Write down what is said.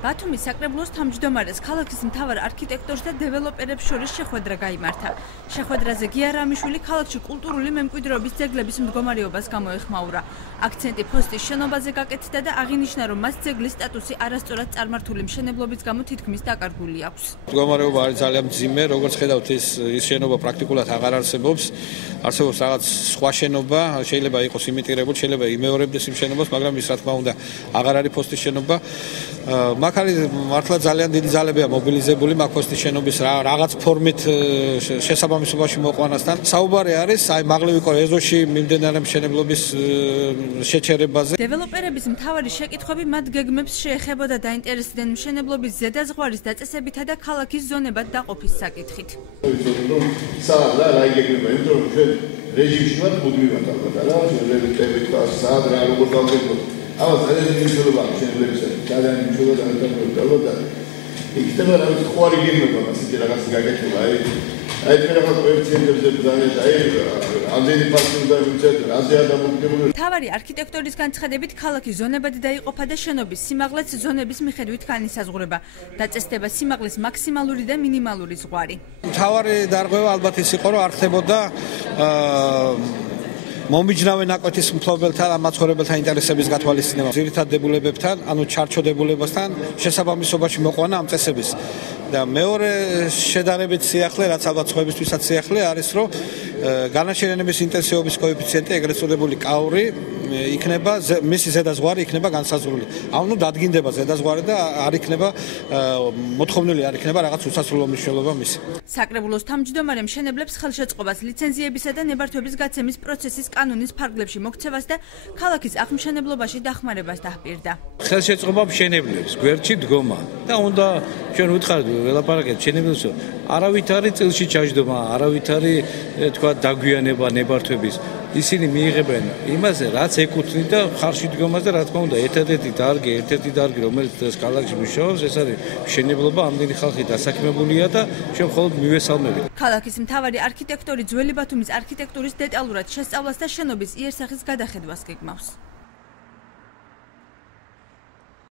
ბათუმის საკრებულოს თავმჯდომარეს ქალაქის მთავარ არქიტექტორს და დეველოპერებს შორის შეხვედრა გაიმართა. შეხვედრაზე გია რამიშვილი ქალაქში კულტურული მემკვიდრეობის ძეგლების მდგომარეობას გამოეხმაურა. აქცენტი ფოსტის შენობაზე გაკეთდა და აღინიშნა, რომ მას ძეგლის სტატუსი არასწორად წარმართული მშენებლობის გამო თითქმის დაკარგული აქვს. მდგომარეობა არის ძალიან მძიმე, როგორც ხედავთ, ის შენობა პრაქტიკულად აღარ არსებობს. არსებობს რაღაც სხვა შენობა, შეიძლება იყოს იმიტირებული, შეიძლება იმეორებდეს იმ შენობას, მაგრამ ის რა თქმა უნდა აღარ არის ფოსტის შენობა. მაგ არის მართლა ძალიან დიდი ძალებია მობილიზებული მაგ ფოსტის შენობის რაღაც ფორმით შესაბამისობაში მოყვანასთან. საუბარი არის აი მაღლივი ეზოში მიმდებარე მშენებლობის შეჩერებაზე. დეველოპერების მთავარი შეკითხვები მათ გეგმებს შეეხებოდა დაინტერესდნენ მშენებლობის ზედაზღვარის დაწესებითა და ქალაქის ზონებად დაყოფის საკითხით. სად რა იგეგმება, იმიტომ რომ ჩვენ რეჟიმში ვართ მუდმივად ალბათ რა, შეგებით სად რა როგორ გავგებოთ. ამას ძალიან მნიშვნელობა აქვს შენებლებისათვის, ძალიან მნიშვნელობა დამოკიდებული და იქნება რა ვიცი ხო არ იგეგმება მასეთი რაღაცა გაკეთება, აი თქვენ ახლა პროექტებზე ძალიან ამდენი ფაქტი უნდა ვიცეთ, რაზეა დამოკიდებული. მთავარი არქიტექტორის განცხადებით ქალაქი ზონებად დაიყოფა და შენობის სიმაღლეც ზონების მიხედვით განისაზღვრება. დაწესდება სიმაღლის მაქსიმალური და მინიმალური ზღვარი. მთავარი დარღვევა ალბათ ის იყო, რომ არ ხდებოდა მომიჯნავე ნაკვეთის მფლობელთა და მაცხოვრებელთა ინტერესების გათვალისწინება. ძირითად დებულებებთან, ანუ ჩარჩოდებულებასთან შესაბამისობაში მოყვანა ამ წესების. და მეორე შედარებით სიახლე, რაც ალბათ სხვებისთვისაც სიახლე არის, რომ განაშენების ინტენსივობის კოეფიციენტი, ეგრეთ წოდებული კაური, იქნება მისი ზედაზღვარი იქნება განსაზღვრული. ანუ დადგინდება ზედაზღვარი და არ იქნება მოთხოვნილი არ იქნება რაღაც უსასრულო მნიშვნელობა მისი. საკრებულოს თავმჯდომარე მშენებლებს ხელშეწყობას ლიცენზიებისა და ნებართვების გაცემის პროცესის კანონის ფარგლებში მოქცევას და ქალაქის აღმშენებლობაში დახმარებას დაჰპირდა. ხელშეწყობა მშენებლებს გვერდში დგომა და უნდა ჩვენ ვითხარით ველაპარაკეთ მშენებლებს, არავითარი წილში ჩაჯდომა, არავითარი თქვა დაგვიანება ნებართვების ისინი მიიღებენ იმაზე, რაც ეკუთვნით და ხარში დგომას და რა თქმა უნდა, ერთ-ერთი დარგი, რომელიც დღეს ქალაქში მუშაობს, ეს არის მშენებლობა, ამდენი ხალხი დასაქმებულია და ჩვენ მხოლოდ მივესალმებით. ქალაქის მთავარი არქიტექტორი ძველი ბათუმის არქიტექტურის დეტალურად შესწავლას და შენობის იერსახის გადახედვას გეგმავს.